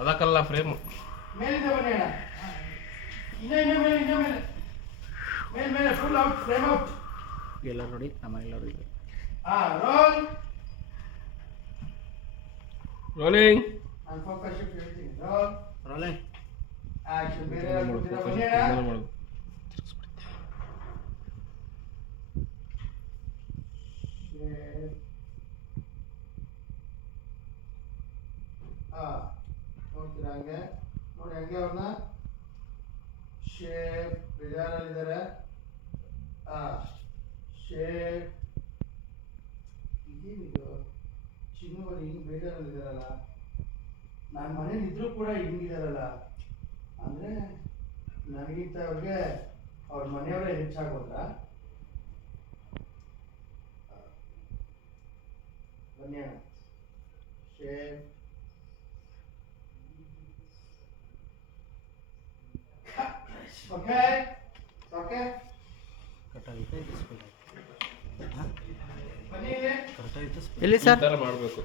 ಅದಕ್ಕಲ್ಲ frame ಮೇಲಿಂದ ಬನ್ನಿ ಅಣ್ಣ. ಇನ್ನ ಮೇಲೆ ಮೇಲೆ ಫುಲ್ ಔಟ್, ಫ್ರೇಮ್ ಔಟ್. ಎಲ್ಲರೂ ನೋಡಿ, ನಮ್ಮ ಎಲ್ಲರೂ ಇದೆ. ರೋಲ್. ರೋಲಿಂಗ್. ನಾನು ಫೋಕಸ್ ಶಿಫ್ಟ್ ಹೇಳ್ತೀನಿ. ರೋಲ್. ರೋಲಿಂಗ್. ಆಕ್ಷನ್. ಬೇರೆ ಕೂತಿರೋ ಬನ್ನಿ ಅಣ್ಣ. ನೋಡ್ತೀರಾ ಹಂಗೆ ನೋಡಿ, ಹಂಗೆ ಅವ್ರನ್ನ ಶೇಪ್ ಬೇಜಾರಲ್ಲಿದ್ದಾರೆ. ಶೇಪ್ ಇದೇನಿದು ಚಿನ್ನವರು ಹಿಂಗೆ ಬೇಜಾರಲ್ಲಿದ್ದಾರಲ್ಲ, ನಾನು ಮನೇಲಿ ಇದ್ರೂ ಕೂಡ ಹಿಂಗಿದಾರಲ್ಲ ಅಂದರೆ ನನಗಿಂತ ಅವ್ರಿಗೆ ಅವ್ರ ಮನೆಯವರೇ ಹೆಚ್ಚಾಗೋದ್ರ? ಬನ್ನಿ ಅಣ್ಣ. Shape okay okay. ಕರೆಕ್ಟಾಗಿತ್ತು ಬನ್ನಿ ಇಲ್ಲಿ. ಕರೆಕ್ಟಾಗಿತ್ತು. ಎಲ್ಲಿ ಸರ್ ಮಾಡಬೇಕು.